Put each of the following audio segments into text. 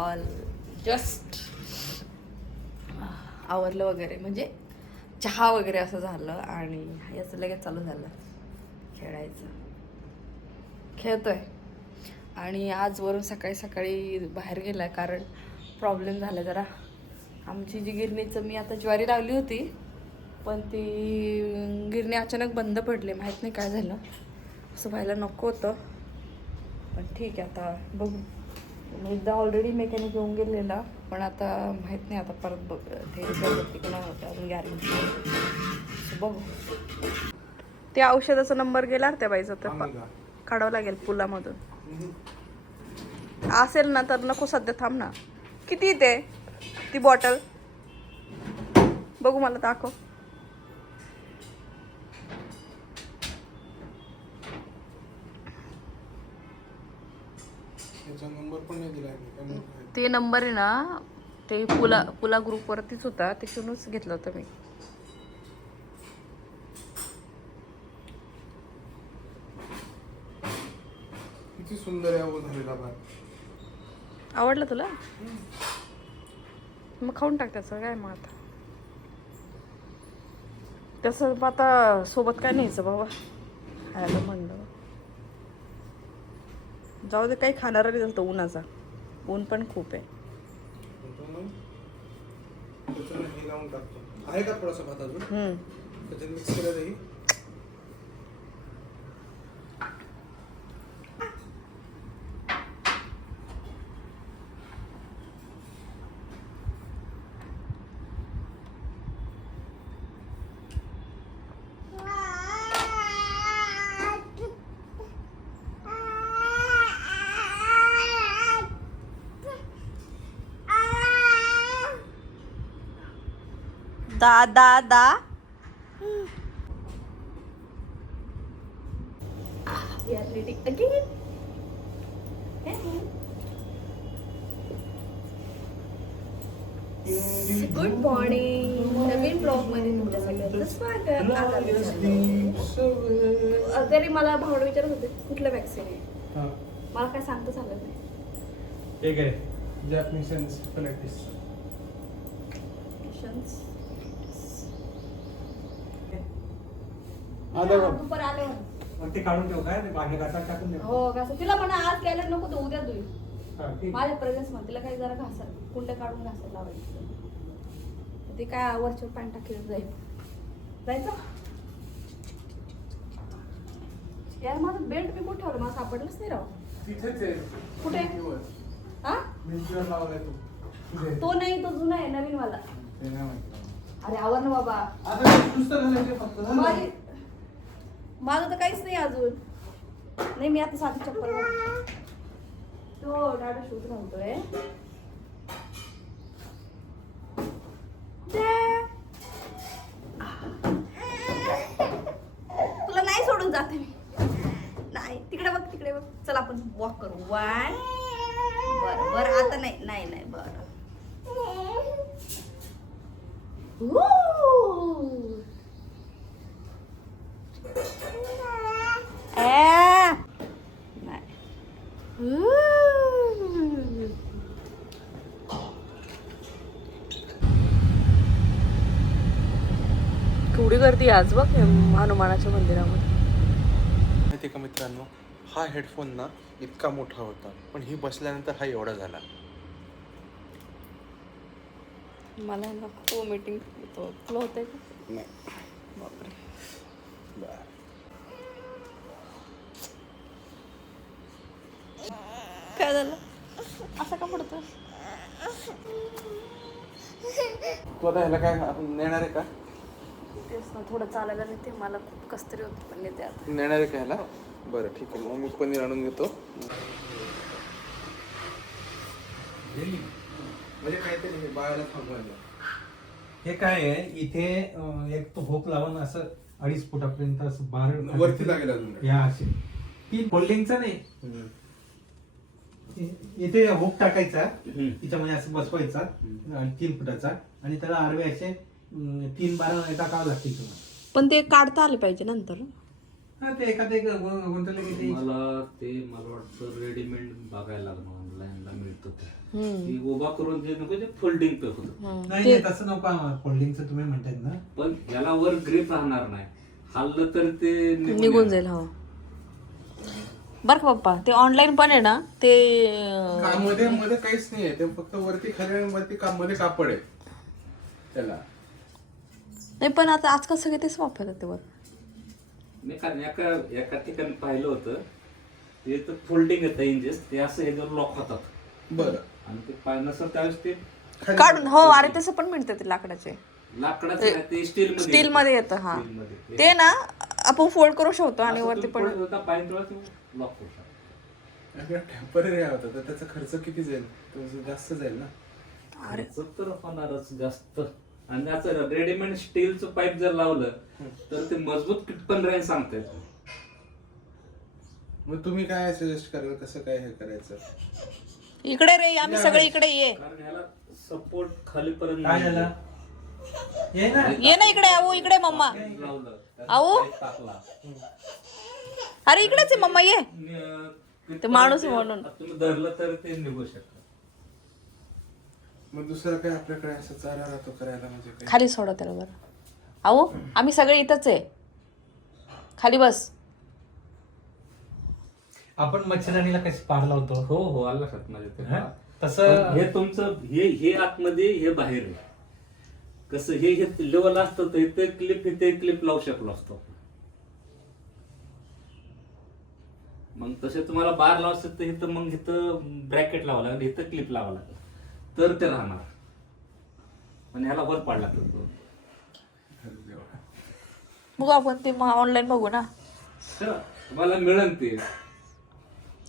All just uh, आवरलं वगैरे. म्हणजे चहा वगैरे असं झालं आणि याचं लगेच चालू झालं खेळायचं. खेळतोय. आणि आजवरून सकाळी सकाळी बाहेर गेला आहे कारण प्रॉब्लेम झाला जरा. आमची जी गिरणीचं मी आता ज्वारी लावली होती पण ती गिरणी अचानक बंद पडली. माहीत नाही काय झालं. असं व्हायला नको होतं. पण ठीक आहे आता बघू. एकदा ऑलरेडी मेकॅनिक येऊन गेलेला पण आता माहीत नाही आता परत बघ ते अजून गॅरंटी बघू. त्या औषधाचा नंबर गेला त्या बाईचा तर काढावं लागेल पुलामधून. असेल ना तर नको सध्या थांब ना. किती ते? ती बॉटल बघू मला दाखव. त्याचा नंबर पण नाही दिला आहे काय माहिती. ते नंबर आहे ना ते पुला पुला ग्रुपवरतीच होता तिथूनच घेतलं होतं मी. किती सुंदर आहे अहो झालेला भात. आवडलं तुला? मग खाऊन टाक त्याचं काय मग आता. तसं मग आता सोबत काय न्यायचं बाबा? खायला म्हणलं जाऊ दे काही खाणारा नाही झालं उन्हाचा. ऊन पण खूप आहे. आहे का थोडासा भात अजून? मिक्स केलं दही दा दा दा. We are ready again. Good morning नवीन ब्लॉगमध्ये तुमच्या सगळ्यांचं स्वागत. आज आम्ही चाललोय. तरी मला भावना विचारत होते कुठलं वॅक्सिन आहे? हा. मला काय सांगता चालत नाही. एक आहे जॅपनीज एन्सेफलायटिस दुपार आले म्हणून. मग ते काढून ठेव काय? ते बाहेर घासात टाकून ठेव. हो कसं तिला म्हणा आज गेल्या नको तर उद्या हा, ठीक. माझ्या प्रेझेन्स तिला काही जरा घासा कुंड काढून घासायला लावायचं. ते काय वरच्या पॅन्ट टाकलं जाईल. जायचं? यार माझं बेल्ट मी कुठे ठेवलं. मला सापडलंच नाही राव. तिथेच आहे. कुठे? भिंतीवर. हा भिंतीवर लावलाय तो. तो नाही तो जुना आहे नवीन वाला. ते नाही माहिती. अरे आवर ना बाबा. आता ते नुसतं घालायचं फक्त. झालं. माझी माझं तर काहीच नाही अजून. नाही मी आता साधी चप्पल तो डाडू शूज घालतोय तुला नाही सोडून जाते मी. नाही तिकडे बघ तिकडे बघ. चल आपण वॉक करू. वाय बरं बरं. आता नाही नाही नाही बरं. आहे आज बघ हनुमानाच्या मंदिरामध्ये. माहिती का मित्रांनो? हा हेडफोन ना इतका मोठा होता पण ही बसल्यानंतर हा एवढा झाला. मला नको मीटिंग तो तुला होतंय का? नाही. बापरे. काय झालं? असं का पडतो तू आता ह्याला काय आपण नेणार आहे का? तेच ना थोडं चालायला नेते मला खूप कस्तरी होती पण नेते आता. नेणार आहे बरं ठीक आहे. मग मी पनीर आणून घेतो. म्हणजे काहीतरी हे बाळाला थांबवायला हे काय आहे? इथे अं, एक तो भोक लावून असं अडीच फुटापर्यंत असं बाहेर वरती लागेल अजून. या असे. तीन फोल्डिंगचा नाही. इ- इथे भोक टाकायचा. तिच्यामध्ये असं बसवायचा. तीन फुटाचा. आणि त्याला आरवे असे तीन बारा टाकावं लागते तुम्हाला. पण ते काढता आले पाहिजे नंतर. हा ते एखादं एक गु- गुंतवलं की ते. मला ते मला वाटतं रेडीमेड बघायला लागणार ऑनलाईनला मिळतो ते. ती उभा करून जे नको ते फोल्डिंग पे होतं. नाही तसं नको फोल्डिंगचं तुम्ही म्हणताय ना. पण याला वर ग्रीप राहणार नाही. हल्लं तर ते निघून. जाईल. हो. बर का पप्पा ते ऑनलाईन पण आहे ना ते का- मध्ये मध्ये काहीच नाहीये ते फक्त वरती खाली आणि वरती का मध्ये कापड आहे. त्याला. नाही पण आता आजकाल सगळे तेच वापरतात ते वर मी का एका एका ठिकाणी पाहिलं होतं ते तर फोल्डिंग येतं इंजेस ते असं ह्याच्यावर लॉक होतात. बरं. आणि ते पाय नसेल त्यावेळेस ते काढून हो अरे तसं पण मिळतं ते लाकडाचे. लाकडाचं नाही, ते स्टील मध्ये स्टील मध्ये येतं हा. ते ना आपण फोल्ड करू शकतो आणि वरती पण पाय लॉक होऊ शकतो. टेंपररी होता तर त्याचा खर्च किती जाईल? तो जास्त जाईल ना? खर्च तर होणारच जास्त. आणि त्याचं रेडीमेड स्टीलचं पाईप जर लावलं तर ते मजबूत किटपण राहील सांगता. मग तुम्ही काय सजेस्ट कराल? कसं काय हे करायचं? इकडे रे आम्ही सगळे इकडे ये. कारण सपोर्ट खालीपर्यंत काय नाही. झालं ये ना. ये ना इकडे अहो इकडे मम्मा. लावलं. तर अहो. पाईप टाकला. अरे इकडेच आहे मम्मा ये. आणि, अं, ते माणूस म्हणून. तुम्ही धरलं तर ते निघू शकतं. मग दुसरं काय आपल्याकडे असं चारा राहतो करायला म्हणजे काय खाली सोडा त्याला बरं. अहो आम्ही सगळे इथंच आहे. खाली बस. आपण मच्छरदाणीला कशी पार लावतो. हो हो आलं लक्षात माझ्या ते. हा? पण तसं हे तुमचं हे हे आतमध्ये हे बाहेर आहे. कसं हे हे लेवल असतं तर इथे क्लिप इथे क्लिप लावू शकलो असतो मग तसे तुम्हाला बार लावायचं तर इथं मग इथं ब्रॅकेट लावावं लागेल इथं क्लिप लावावं लागेल. तर ते राहणार. पण ह्याला वर पाडला लागतो बघू. आपण ते ऑनलाईन बघू ना. तर तुम्हाला मिळेल ते.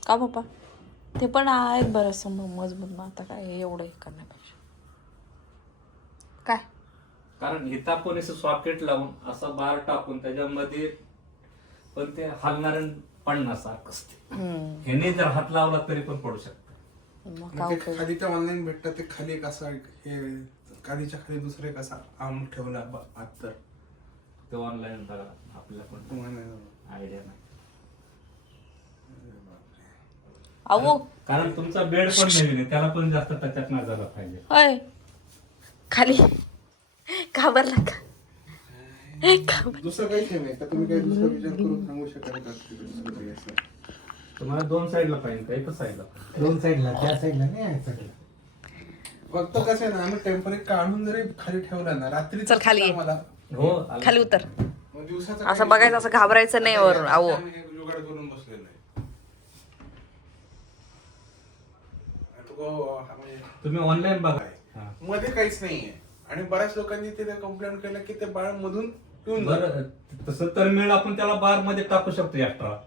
का पप्पा ते पण आहेत बरंचसं म- मजबूत मग आता काय एवढं हे करण्यापेक्षा काय? कारण इथं आपण असं सॉकेट लावून असा बार टाकून त्याच्यामध्ये पण ते हलणार पडण्यासारखं असते. हम्म. ह्याने जर हात लावला तरी पण पडू शकतं. मग मग काय ते उपयोग? खाली ते ऑनलाईन भेटतं ते खाली एक असं एक हे खालीच्या खाली दुसरं एक असा आम ठेवला ब- आत तर. ते ऑनलाईन बघा आपल्याला पण तुम्हाला आयडिया नाही. अहो. कारण तुमचा बेड पण नवीन आहे त्याला पण जास्त टचअप नाही झाला पाहिजे. होय. खाली. घाबरला का? दुसरं काहीच नाही का तुम्ही काही दुसरा विचार करून सांगू शकाल का? की दुसरं काही असं तुम्हाला दोन साईडला पाहिजे का एकच साईडला. दोन साईडला त्या साईडला नाही या साईडला फक्त कसं आहे ना आम्ही टेंपररी काढून जरी खाली ठेवला ना रात्री चल खाली ये. मला हो आलं. खाली उतर. मग दिवसाचं असं बघायचं असं घाबरायचं नाही वरून जुगाड करून बसलेलो आहे. आता तो हा म्हणजे तुम्ही ऑनलाईन बघा. हा. मध्ये काहीच नाहीये आणि बऱ्याच लोकांनी ते कंप्लेंट केलं की ते बाळ मधून जातं. बरं तसं तर मिळ आपण त्याला बारमध्ये टाकू शकतो एक्स्ट्रा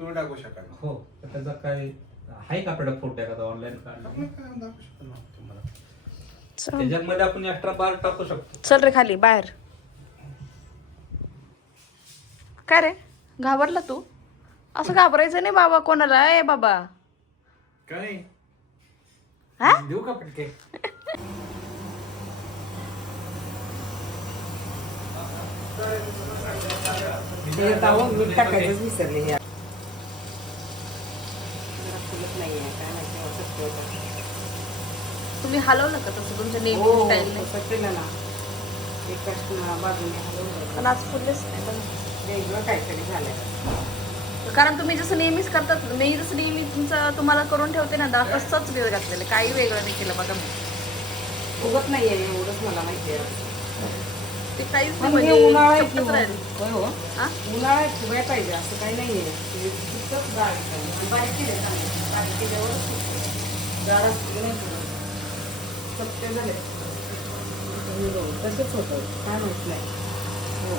तुम्ही टाकू शकाल. हो तर त्याचा काय आहे का आपल्याला फोटो एखादा ऑनलाईन काढला दाखवू शकतो ना तुम्हाला? चल. त्याच्यामध्ये आपण एक्स्ट्रा बार टाकू शकतो. चल रे खाली बाहेर. काय रे? घाबरला तू? असं घाबरायचं नाही बाबा कोणाला. ए बाबा. काय हा? देऊ का पटके? मीठ टाकायचंच विसरले हे तुम्ही हलवलं का तसं? तुमच्या नेहमी हो स्टाईल नाही तसं केलं ना. एकाच बाजूने हलवलं. पण आज फुललेच नाही. वेगळं काहीतरी कारण तुम्ही जसं नेहमीच करतात मी जसं नेहमी तुमचं तुम्हाला करून ठेवते ना दा तसंच वेळ घातलेलं. काही वेगळं नाही केलं बघा मी उगत नाहीये एवढंच मला माहिती आहे. ते काहीच नाही हे म्हणजे उन्हाळा आहे चपटच की राहिलं. होय हो हा? उन्हाळा आहे फुगाय पाहिजे असं काही गार आहे. आणि बारीक केले चांगले. बारीक केल्यावर गार असतं की नाही फुगत. चपटे झाले तसंच होतं. काय माहीत नाही. हो.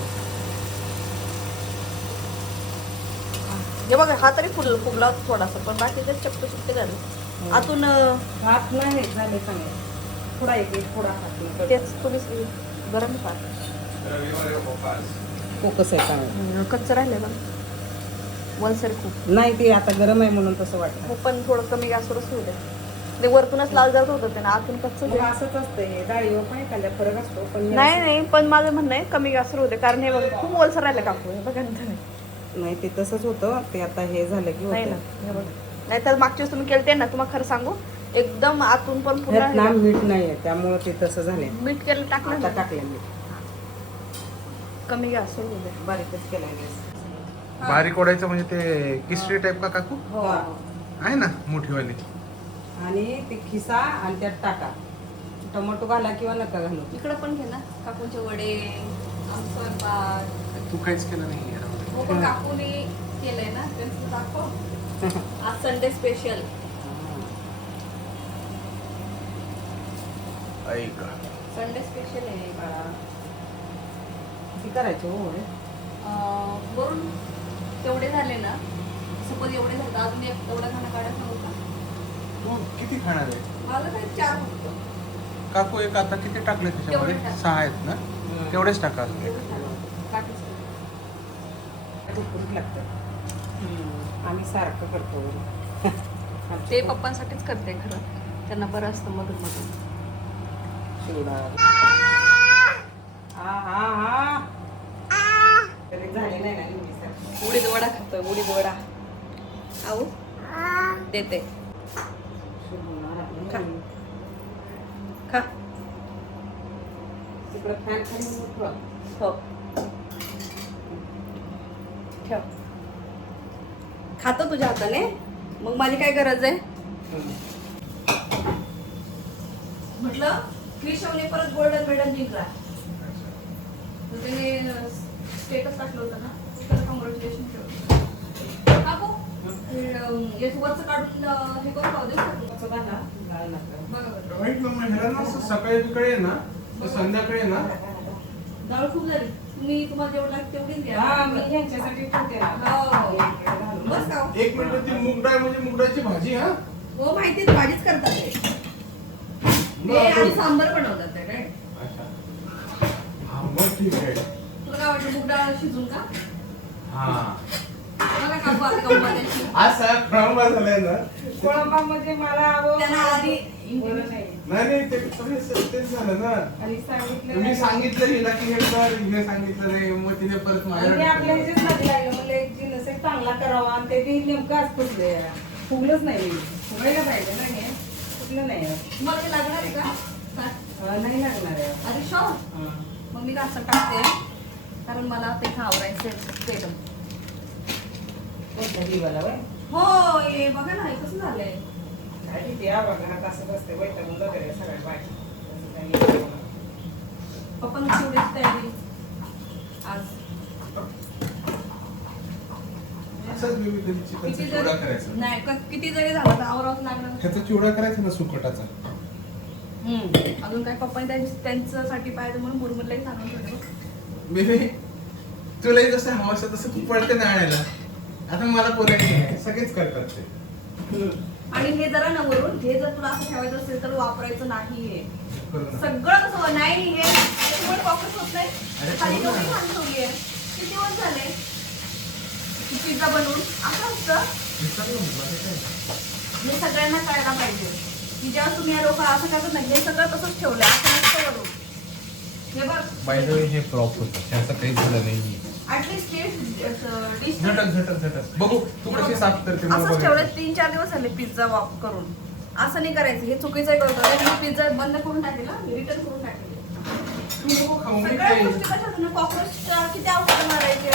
हे बघा हा तरी फुल फुगला होता थोडासा पण बाकीचे चपटे चपटे झाले. आतून अं, हात नाही झाले चांगले थोडा एक थोडा हात तेच तुम्ही गरम आज. फोकस आहे चांगला. कच्चं राहिले बघ वलसर खूप. नाही ते आता गरम आहे म्हणून तसं वाटतं. पण थोडं कमी गॅसवरच होऊ दे ते वरतूनच लाल जात होतं ते ना आतून कच्चं मग असंच असतं हे डाळीवर पण एखाद्या फरक असतो पण हे नाही नाही पण माझं म्हणणं आहे कमी गॅसवर होते कारण हे बघ खूप ओलसर राहिलं काकू हे बघा ना तुम्ही. नाही ते तसंच होतं ते आता हे झालं की नाही ना होतं हे बघा. नाहीतर मागच्या वेळेस तुम्ही केलते ना तुम्हाला खरं सांगू एकदम आतून पण ह्यात ना पूर्ण मीठ नाहीये त्यामुळे ते तसं झालंय. मीठ केलं टाकलं आता ना. टाकलं मीठ. कमी गॅस होऊ दे. बारीकच केलाय गॅस बारीक ओढायचं म्हणजे ते किस्ट्री टाईप का काकू? हो. आहे ना मोठीवाली. आणि ते खिसा आणि त्यात टाका. टोमॅटो घाला किंवा नका घालू. इकडं पण घे ना काकूंचे वडे आमचं स्वयंपाक. तू काहीच केलं नाही हो पण काकूने केलंय ना त्यांचं दाखव. आज संडे स्पेशल ऐका. संडे स्पेशल आहे बाळा. ती करायची हो वरून तेवढे झाले ना. सपोज एवढे झाले तर अजून एक एवढा खाणं काढायचा नव्हता तू किती खाणार आहे? चार होतं काकू एक आता किती टाकले त्याच्यामध्ये? तेवढे टाक. सहा आहेत ना? तेवढेच टाका एवढं झालं. बाकीचं. कुरकुरीत लागतं. आम्ही सारखं करतो. ते पप्पांसाठीच करते खरं. त्यांना बरं असतं मधून मधून. शिवडा हा हा हा झाले नाही ना. उडीद वडा. खातोय उडीद वडा. आऊ. देते. खा. खा. तिकडं फॅन खाली उठवा. हो. ठेव. खातो तुझ्या हाताने. मग माझी काय गरज आहे? म्हटलं क्रिशवने परत गोल्डन मेडल जिंकला. त्याने स्टेटस टाकलं होतं ना. त्याला कॉंग्रॅच्युलेशन ठेवलं काकू याचं वरचं काढून हे करून पाहू देऊ बरं. वाईट मग ह्याला ना असं सकाळी बिकाळी आहे ना संध्याकाळी ना. डाळ खूप झाली. तुम्ही तुम्हाला जेवढं लागतं तेवढीच घ्या हा, मी ह्यांच्यासाठी ठेवते. हो. बस का हो? एक मिनिट ती मूग डाळ म्हणजे मूग डाळची भाजी हा? हो माहिती भाजीच करतात ते. आणि सांबर बनवतात ते काय अच्छा. हा मग ठीक आहे. तुला काय वाटलं मूग डाळ शिजून का? हा. आज खळंबा झालाय ना. कोळंबामध्ये मला आवड- त्यांना आधी बरं नाही. नाही नाही ते सगळे तेच झालं ना. आणि सांगितलं तुम्ही नाही. सांगितलं हिला की हे कर हिने सांगितलं नाही मग तिने परत आणि मी आपल्या माझ्या ह्याच्यात लागलं. म्हणलं एक जिन्नस एक चांगला करावा. आणि ते बी नेमकं आज फुटले फुगलंच नाही मी. फुगायला पाहिजे ना हे. फुटलं नाही. तुम्हाला ते लागणार आहे का? अं, नाही लागणार आहे. अरे शो. हं. मग मी असं टाकते कारण मला ते दिवाला वय हो हे बघा ना हे कसं झालंय. पप्पा शिवडीची तयारी. आज. असंच मी कधी किती चिवडा जरी करायचा. नाही क- किती जरी झालं तर आवरावंच लागणार. ह्याचा चिवडा करायचा ना सुकटाचा? हम्म. अजून काय पप्पाने त्यांच्या- त्यांच्यासाठी पाहिजे म्हणून मुरमुरलाही सांगून ठेवलं. बेबी तुलाही जसं हवं असं तसं तू पडते ना आणायला. आता मला बोलायचं नाही सगळेच करतात ते आणि हे जरा ना वरून हे जर तुला असं ठेवायचं असेल तर वापरायचं नाहीये. करू ना. सगळं कसं नाही हे त्याच्यामुळे वापरत होत नाही. अरे खाली करू ना. किती दिवस झाले? पिझ्झा बनवून. असं असतं. मी, काय? हे सगळ्यांना कळायला पाहिजे. की जेव्हा तुम्ही या लोक असं करतात ना हे सगळं तसंच ठेवलं. असं नसतं वरून हे बघ. Way, हे फ्लॉप होतं. त्याचं काही झालं नाही झटक झटक झटक. बघू तू कशी साफ करते मला असंच बघायचं. ठेवलं तीन चार दिवस झाले पिझ्झा वाप करून. असं नाही करायचं हे चुकीचं करतो मी पिझ्झा बंद करून टाकेल रिटर्न करून टाकेल. तू नको खाऊ, मी सगळ्या खाईन. गोष्टी कशा असतात कॉक्रोच किती औषध मारायचे?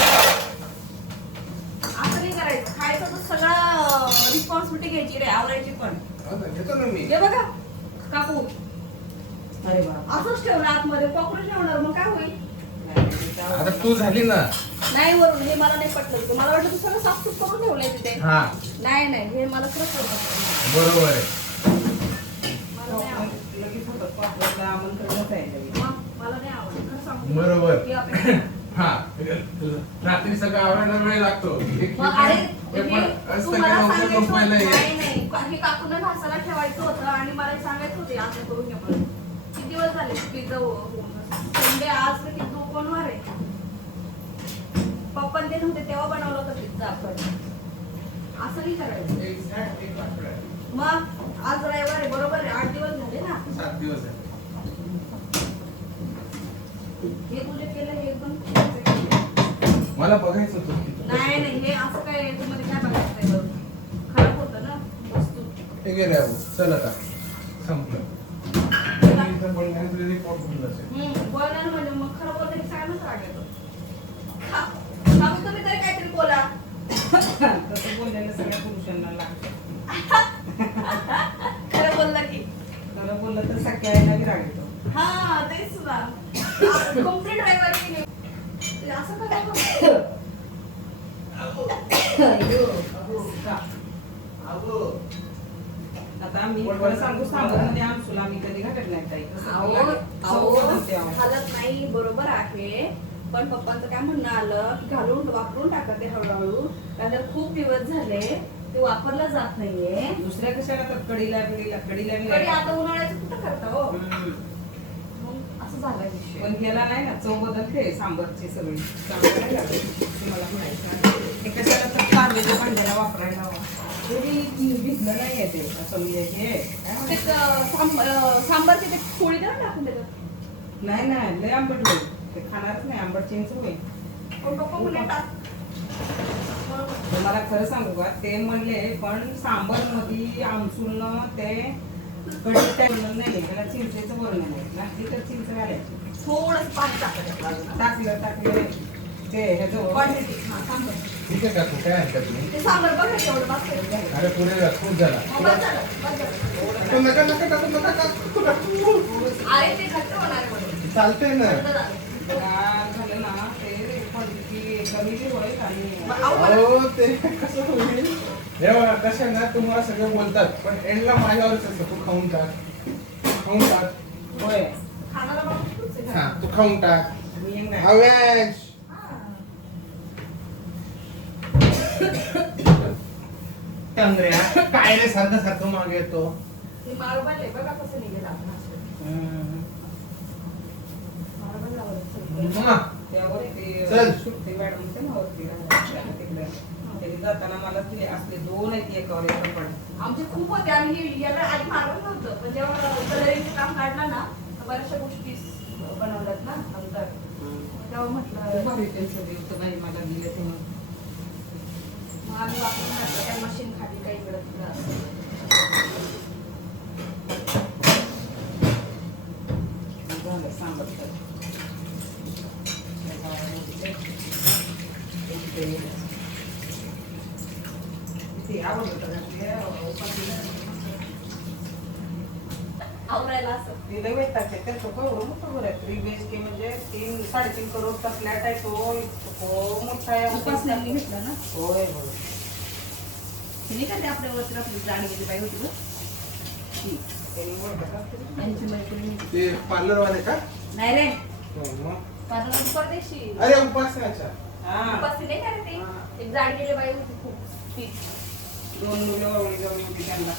असं नाही करायचं. खायचं तर सगळं रिस्पॉन्सिबिलिटी घ्यायची रे आवरायची पण. आता घेतो ना मी. हे बघा काकू. अरे बाप असंच ठेवलं आतमध्ये. कॉक्रोच होणार मग काय होईल? आता. तू झाली ना. नाही वरून हे मला नाही पटलं. होतं. मला वाटलं तू सगळं साफसूफ करून ठेवलंय तिथे. हा. नाही नाही हे मला खरंच पटलं. बरोबर आहे. मला नाही आवडलं. लगेच होतं. पापडला आमंत्रणच आहे लगेच. मग मला नाही आवडलं. खरं सांगू बरोबर. ही अपेक्षा. हा. रात्री सगळं आवरायला वेळ लागतो. एक मग अरे हे पण असतं तू की मला लवकर सांगायचं झोपायला होतं- ये. नाही नाही. का- हे काकूनं घासाला ठेवायचं होतं आणि मला हे सांगायचं होते असं करून घे म्हणून. किती दिवस झाले? पिझ्झा संडे आज किती कोण आहे पप्पा ते नव्हते तेव्हा बनवलं होतं पिझ्झा आपण. असं नाही करायचं. मग आज रविवार आहे बरोबर आहे? आठ दिवस झाले ना? सात दिवस आहे. हे तुझे केलं हे केलं. मला बघायचं होतं नाही नाही हे असं काय तुम्हाला काय बघायचं? खराब होतं ना हे गेले अबू चल आता. संपलं. इथं बोलण्याने तुझे पोट फुटलं असेल? हम्म, बोलणार म्हणजे मग खरं बोललं की सगळ्यांनाच राग येतो खा- खाऊ तुम्ही तरी काहीतरी बोला. तसं बोललेलं सगळ्या पुरुषांना लागतं. खरं बोललं की. खरं बोललं तर बी राग येतो. हा तेच ना. कंप्लीट ड्रायव्हर की नाही असं काय बोलतो? आता मी सांगू आमसूला आम्ही कधी घटत नाही ताई. घालत नाही बरोबर आहे. पण पप्पांचं काय म्हणणं आलं की घालून वापरून टाकत ते हळूहळू. कारण त्याला खूप दिवस झाले ते वापरलं जात नाहीये. दुसऱ्या कशाला तर कढीला बिडीला कढीला बी कधी आता उन्हाळ्याचं कुठं करता हो? असं झालं विषय. पण गेला नाही ना चव बदलते सांबरची सगळी. सांबार नाही लागत. मला म्हणायचं कशाला तर कारलेल्या भांड्याला वापरायला हवं. भिजलं नाही आहे असं म्हणजे हे. काय ते म्हणतात? क- सांब- अं, सांबारची ते पोळी द्या ना टाकून नाही नाही लय आंबट होईल. ते खाणारच नाही आंबट चिंच होईल. तुम्हाला खरं सांगू का ते म्हणले पण सांबरमध्ये आमसून ते कढी नाही त्याला चिंचेचं वर्णन आहे. लागली तर चिंच घालायची. थोडं पाणी टाकायचं. टाकलं टाकलं. ते ह्याचं Quantity, हा, सांबार. ठीक आहे काकू काय हरकत नाही. ते सांबार बघा केवढं बस झालं. अरे पुढे जा, खूप झाला हो, बस झालं, बस झालं. टाकू नका नका टाकू नका टाकू टाकू. अरे ते घट्ट होणार आहे म्हणून. चालतंय ना. झालं. ना ते क्वांटिटी कमी होईल आणि मग अहो ते कसं होईल? हे बघा कसं आहे ना तुम्हाला सगळं बोलतात पण एंडला माझ्यावरच असतं. तू खाऊन टाक. खाऊन टाक. होय. खाणारा माणूस तूच आहे हा. तू खाऊन टाक. मी नाही हा. टंगऱ्या. काय रे सारखं सारखं मागे येतो. ते मार्बल आहे बघा कसं निघेल आपण. मार्बल लावलं चल. ते तिकडे. जाताना मला ते असले दोन आहेत एकावर एक पण. आमचे खूप होते. आम्ही याला आधी मारत नव्हतं. पण जेव्हा कलरिंगचं काम काढलं ना तर बऱ्याचशा गोष्टी बनवल्यात ना नंतर. तेव्हा म्हटलं भारी देव तर बाई मला दिले ते मग आम्ही वापरून घातलं काय मशीन खाली काही इकडं नाही असं. झालं सांगत तर. ते आवडलं तर ते ओपन आवरायला असं वेटाचे त्याचं कवडं मोठं घर आहे. थ्री बी एच के म्हणजे तीन साडेतीन करोडचा फ्लॅट आहे. तो इतकं मोठा आहे. घेतलं ना? होय होय. तिने का ते आपल्या वरती आपली जाणी गेली बाई होती बघ? ती. ते पार्लरवाले का? नाही रे. हो, मग. कारण परदेशी. अरे उपासनाच्या हा. उपासनी नाही का रे. ते? एक जाड गेली बाई होती खूप. ती. दोन मुलं जाऊन होती त्यांना.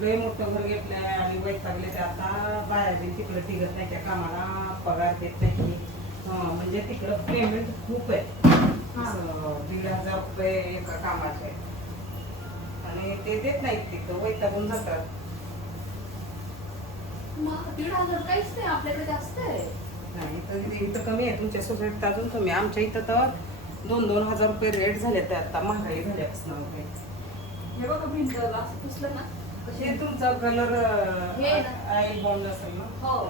लय मोठं घर घेतलंय आणि वैतागले ते आता बाया बी तिकडं टिकत नाही त्या कामाला पगार देत नाही म्हणजे तिकडं पेमेंट खूप आहे. दीड हजार रुपये एका कामाचे. आणि ते देत नाहीत तिकडं वैतागून जातात. मग दीड हजार काहीच नाही आपल्याकडे जास्त आहे. नाही तर इथं कमी आहे. तुमच्या सोसायटीत अजून कमी. आमच्या इथं तर दोन दोन हजार रुपये रेट झाले ते आता महागाई झाल्यापासून. हे बघा भिंत असं पुसलं ना. हे तुमचा कलर हे ना. आई बॉन्ड असेल ना? हो.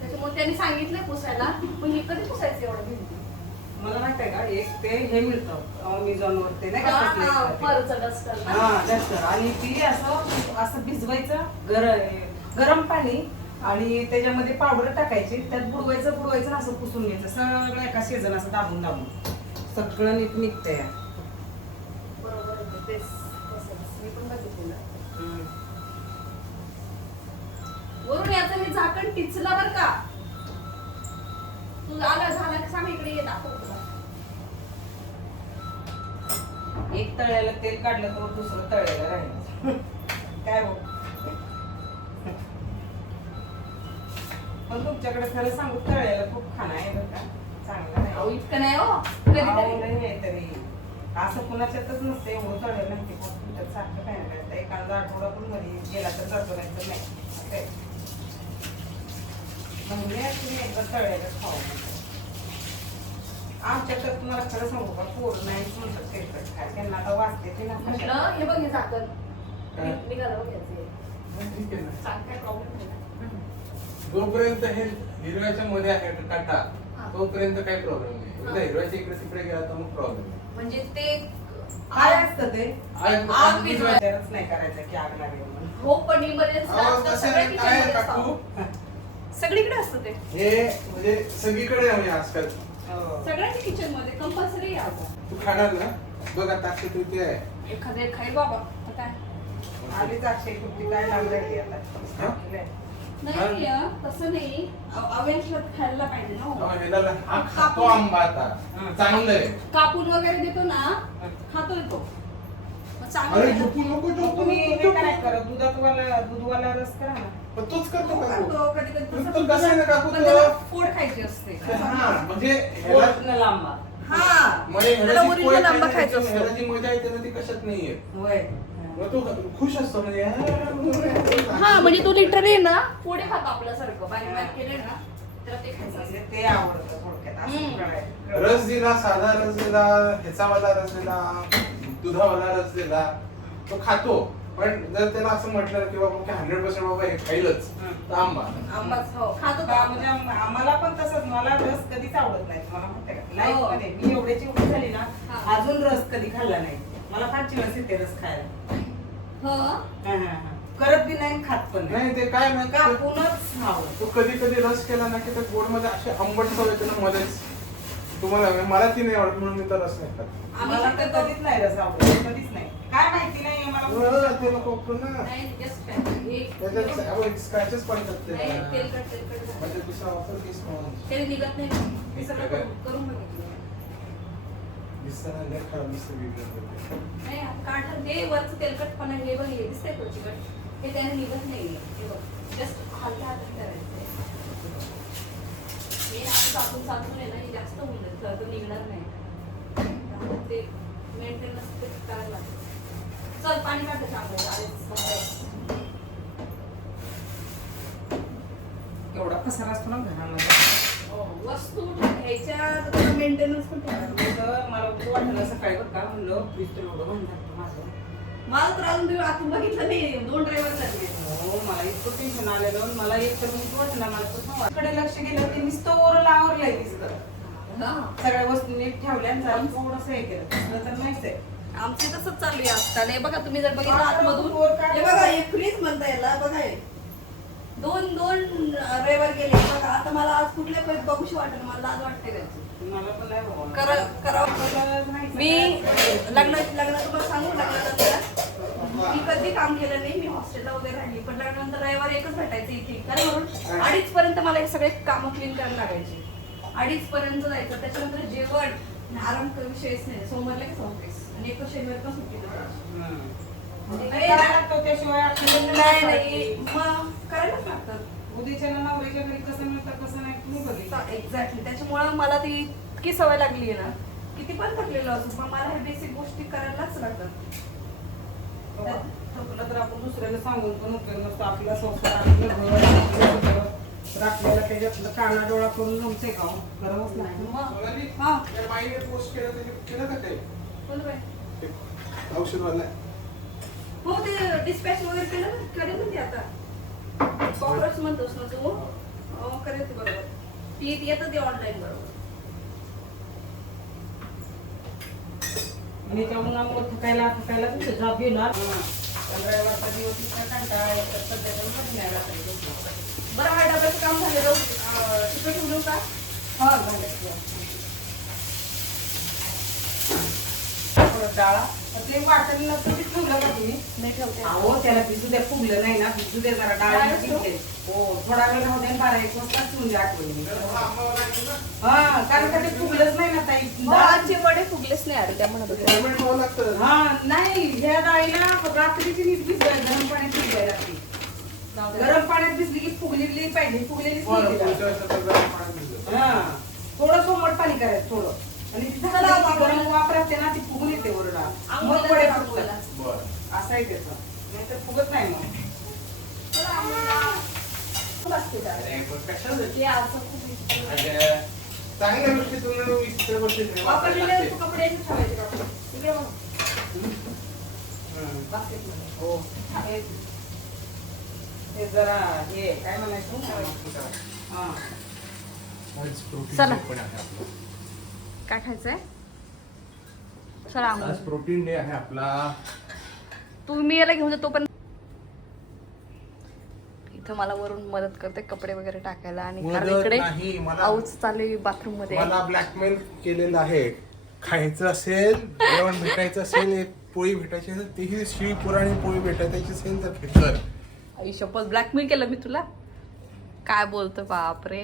त्याच्यामुळे त्यांनी सांगितलंय पुसायला पण हे कधी पुसायचं एवढं भिंती? मला माहीत आहे का एक ते हे मिळतं अमेझॉन वर ते नाही का हा, हा. फरचं डस्टर ना. हा आणि ती असं असं भिजवायचं गर गरम पाणी आणि त्याच्यामध्ये पावडर टाकायची त्यात बुडवायचं बुडवायचं आणि असं पुसून घ्यायचं. सगळं एका सीझन असं दाबून दाबून सगळं नीट निघतंय. वरून याचं मी झाकण टिचलं बरं का. तू आला झाला की सांग इकडे ये दाखव तुला. एक तळ्याला तेल काढलं तर दुसरं तळ्याला राहील. काय हो? पण तुमच्याकडे खरं सांगू तळ्याला खूप खाणं आहे बरं का. चांगलं नाही. इतकं नाही हो. नाही तरी. असं कुणाच्यातच नसतं तळेल नाही ते. सारखं काय नाही एखादा आठवडा पण मध्ये गेला तर जातो नाही. तर नाही. म्हणजे तुम्ही एकदा तळेलं खाऊ आमच्याकडे तुम्हाला खरं सांगू का पोरं नाहीच म्हणतात तेलकट खाय त्यांना आता वाचते ते ना हे बघ हे झाकण काय? निघालं बघ याचे. ठीक आहे ना सांग काय प्रॉब्लेम नाही ना. जोपर्यंत हे हिरव्याच्या मध्ये आहे काटा हा. तोपर्यंत काही प्रॉब्लेम नाही एकदा हा. हिरव्याच्या इकडे तिकडे गेला तर मग प्रॉब्लेम म्हणजे ते काय असतं ते आग- आग विझवायची. विचारच नाही करायचं की आग लागेल म्हणून हो पण emergency आवाज असतं, तसं सगळ्या नाही, काय kitchen मध्ये काकू असतं. सगळीकडे असतं ते. हे म्हणजे सगळीकडे आहे आजकाल. सगळ्यांच्या किचनमध्ये कंपल्सरी आहे तू खाणार ना? बघ आता अक्षय तृतीय आहे. एखादे खाईल बाबा. आता काय? आलीच अक्षय कुठली काय लागली हा? आता? नाही अं, तसं नाही. अवेंशला खायला पाहिजे ना अहो, हो. ह्याला ला- हा खातो आंबा आता. हा. चांगलं आहे. कापून वगैरे देतो ना खातोय तो. चांगलं अरे. झोपू नको झोपू तुम्ही नको. हे झोपू. वाला दूधवाला रस करा ना. पण तूच करतो तो का तू? करतो, कधी कधी. पण तसं तो कसं आहे ना काकू पण तो- त्याला फोड खायची असते. हा म्हणजे ह्याला पोटनं लांबा. हा. म्हणजे ह्याला त्याला जी ओरिजिनल पोय आंबा खायची- खायचा ह्याला असतो. जी मजा येते ना ती कशात नाहीये. होय. मग तो खुश असतो म्हणजे हा म्हणजे तो लिटरली ना पुढे खातो आपल्यासारखं. बारीक बारीक केले ना त्याला ते खायचं म्हणजे. ते आवडतं थोडक्यात असं हम्म. कळायचं. रस दिला साधा रस दिला ह्याचावाला रस दिला दुधावाला रस दिला तो खातो. पण जर त्याला असं म्हटलं की बाबा हंड्रेड पर्सेंट बाबा हे खाईलच. तर आंबा. आंबाच हो. खातो तो का. म्हणजे आम- आम्हाला पण तसंच मला रस कधीच आवडत नाही. मला माहितीये का? हो. लाईफमध्ये मी एवढ्याची उभी झाली ना हा. अजून रस कधी खाल्ला नाही. मला फार चिवस येते रस खायला. हो? हा, हा, हा. करत बी नाही खात पण नाही. नाही ते काय ना कापूनच आवडत तो कधी कधी रस केला ना की त्या गोडमध्ये असे आंबट चव येते ना मध्येच तुम्हाला मला ती नाही आवडत म्हणून मी तर रस नाही खात आम्ही मला तर तो- कधीच नाही रस आवडत कधीच नाही. काय माहिती नाही मला अं, ते नको करू ना. नाही just काय. हे- त्याच्यात स्क्रॅचेस पडतात ते नाही, तेलकट तेलकट झालं. म्हणजे दुसरा वापर केस म्हणून. ते निघत नाही. ते सगळं करून करून बघितलं दिसताना लय खराब दिसतं वेगळं नाही काढलं. हे वरचं तेलकटपणा हे बघ हे दिसतंय तो चिकट. हे त्याने निघत नाही हे बघ जस्ट हे चापून चापून आहे ना हे जास्त होऊन जातं. तर तो निघणार नाही. त्यामुळे ते मेंटेनन्स ते करायला लागतं. चल पाणी काढतं चांगलं एवढा पसारा असतो ना घरामध्ये. वस्तू घ्यायच्या तर मेंटेनन्स पण. तर मला वाटलं सकाळी का म्हणलं फ्रीज तर एवढं बंद झालं माझं. मला तर अजून तुम्ही आतून बघितलं नाही दोन ड्रायव्हर लागले हो मला इतकं टेन्शन आलेलं मला एक तर मी वाटलं मला तर कडे लक्ष गेलं ते नुसतं ओरल आवरलंय दिसतं. सगळ्या वस्तू नीट ठेवल्या आणि थोडंसं हे केलं. तर नाहीच आहे. आमचे तसंच चालू आहे आजकाल हे बघा तुम्ही जर बघितलं आतमधून हे बघा हे फ्रीज म्हणता याला बघा हे. दोन दोन रविवार गेले. बघा आता मला आज कुठल्या बघूशी वाटेल? मला आज वाटते करावं मी. लग्न लग्न तुम्हाला सांगू लग्नानंतर मी कधी काम केलं नाही मी हॉस्टेलला वगैरे राहिली. पण लग्नानंतर रविवार एकच भेटायचं इथे कारण म्हणून अडीच पर्यंत मला हे सगळे कामं क्लीन करायला लागायचे. अडीच पर्यंत जायचं. त्याच्यानंतर जेवण. आराम कर विषयच नाही. सोमवारला कसं ऑफिस आणि एक शनिवार पण सुट्टी. म्हणजे नाही नाही. मग करायलाच लागतात उद्याच्या नवऱ्याच्या घरी कसं मिळतं कसं नाही तुम्ही बघितलं एक्झॅक्टली त्याच्यामुळं मला ती इतकी सवय लागली आहे ना. किती पण थकलेलो असो पण मला ह्या बेसिक गोष्टी करायलाच लागतात. थकलं तर आपण दुसऱ्याला सांगून पण उपयोग नसतो. आपला संसार आपलं घर. तर आपल्याला त्याच्यातलं काना डोळा करून जमते का हो? लागतं मग? हा. माईने पोस्ट केलं केलं का ते? बोल बाई. ते औषधवाला हो ते डिस्पॅच वगैरे केलं ना? करेल ना ते आता कॉपरेट्स म्हणतोस ना तू. हो करेल ते बरोबर. ती ती येतं ते ऑनलाईन बरोबर. आणि त्या उन्हामुळे थकायला थकायला तुमचं जॉब घेणार रविवारचा दिवस इतका कंटाळा येतो, सध्या पण कधी नाही रात्री झोपलं. बरं हा डब्याचं काम झालं जाऊ तिकडे ठेवलं का? हा, झालं. की. थोडं डाळा. ते वाटण नसतं ते ठेवलं का तुम्ही? नाही ठेवते. अहो त्याला भिजू द्या फुगलं नाही ना. भिजू जरा डाळ. हो थोडा वेळ राहू द्या आणि बारा एक वाजता ठेवून द्या आठवणी हा कारण का ते फुगलंच नाही ना ताई? हो, वडे फुगलेच नाही अरे त्या म्हणत हा नाही ह्या डाळीला रात्रीची नीट गरम पाण्यात लागते. गरम पाण्यात भिजली की फुगलेली पाहिजे फुगलेलीच नाही भिजवतो. हा थोडं कोमट पाणी करायचं थोडं. आणि गरम वाफ राहते ना ती फुगून येते वर डाळ मग फुगतात. बरं. असं आहे त्याचं. नाही तर फुगत नाही मग. चांगल्या गोष्टीतून विचित्र वापरलेले कपडे असे ठेवायचे का? इकडे बघ. हो. हे हे जरा हे काय म्हणायचं? हा. चला. day पण आहे आपला. काय खायचंय? चला. आज प्रोटीन डे आहे आपला. तू मी याला घेऊन जातो पण इथं मला वरून मदत करते कपडे वगैरे टाकायला आणि कारण मदत इकडे नाही, मला- आऊच चालू बाथरूममध्ये मला ब्लॅकमेल केलेलं आहे. खायचं असेल जेवण भेटायचं असेल एक पोळी भेटायची असेल तेही शिळी पुराणी पोळी भेटायची असेल तर भेटर आई शपथ ब्लॅकमेल केलं मी तुला? काय बोलतो बापरे?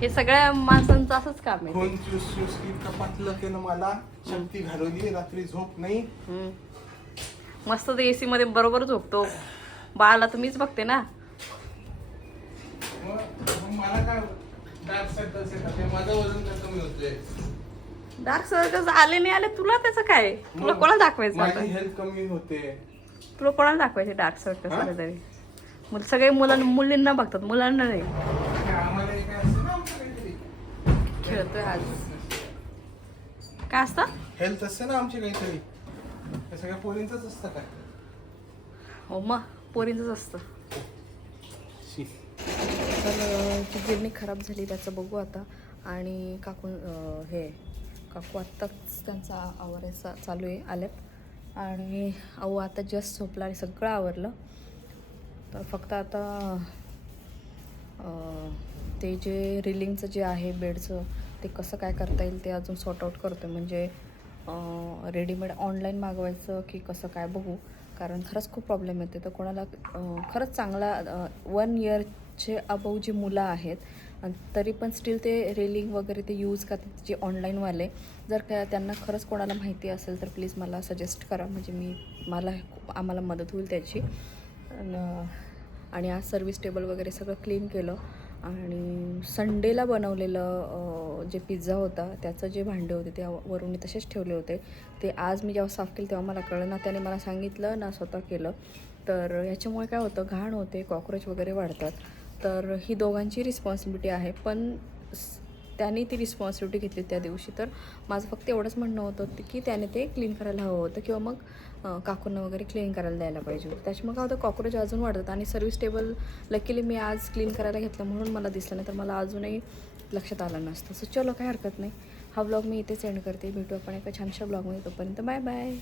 हे सगळ्या माणसांचं असंच काम आहे. खून चूस चूस की कपातलं केलं मला? शक्ती घालवली रात्री झोप नाही. हम्म. मस्त ते एसी मध्ये बरोबर झोपतो. बाळाला तर मीच बघते ना. मग मग मला काय डार्क सर्कल्स येतात? ते माझं वजन तर कमी होतंय डार्क सर्कल्स आले नाही आले तुला त्याचं काय? तुला मग कोणाला दाखवायचं माझी आता? हेल्थ कमी होते. तुला कोणाला दाखवायचे डार्क सर्कल्स हा? आले तरी मुल सगळे मुलांना मुलींना बघतात मुलांना नाही. खेळतोय आज. काय असतं? हेल्थ असते ना आमची काहीतरी. हे सगळ्या पोरींचंच असतं काय? हो मग पोरींचंच असतं. तर अं, जी गिरणी खराब झाली त्याचं बघू आता. आणि काकू अं, हे काकू आत्ताच त्यांचा आवरायचा चालू आहे आल्यात आणि अहो आता जस्ट झोपला आणि सगळं आवरलं. तर फक्त आता अं, ते जे रिलिंगचं जे आहे बेडचं ते कसं काय करता येईल ते अजून सॉर्ट आउट करतो म्हणजे रेडीमेड ऑनलाईन मागवायचं की कसं काय बघू? कारण खरंच खूप प्रॉब्लेम येते तर कोणाला खरंच चांगला वन इयरचे अबव जी मुलं आहेत तरी पण स्टील ते रेलिंग वगैरे ते यूज करतात जे ऑनलाईनवाले जर का त्यांना खरंच कोणाला माहिती असेल तर प्लीज मला सजेस्ट करा. म्हणजे मी मला आम्हाला मदत होईल त्याची. आणि आज सर्विस टेबल वगैरे सगळं क्लीन केलं. आणि संडेला बनवलेलं जे पिझ्झा होता त्याचं जे भांडे होते ते वरून मी तसेच ठेवले होते. ते आज मी जेव्हा साफ केलं तेव्हा मला कळलं ना त्याने मला सांगितलं ना स्वतः केलं. तर ह्याच्यामुळे काय होतं घाण होते कॉक्रोच वगैरे वाढतात. तर ही दोघांची रिस्पॉन्सिबिलिटी आहे. पण त्याने ती रिस्पॉन्सिबिलिटी घेतली त्या दिवशी. तर माझं फक्त एवढंच म्हणणं होतं की त्याने ते क्लीन करायला हवं होतं किंवा मग काकूंना वगैरे क्लीन करायला द्यायला पाहिजे होतं. त्याच्यामुळे काय होतं कॉक्रोच अजून वाढतात आणि सर्विस टेबल लकीली मी आज क्लीन करायला घेतलं म्हणून मला दिसलं नाही तर मला अजूनही लक्षात आलं नसतं. सो चलो काही हरकत नाही. हा ब्लॉग मी इथेच सेंड करते. भेटू आपण एका छानशा ब्लॉगमध्ये तोपर्यंत. Bye bye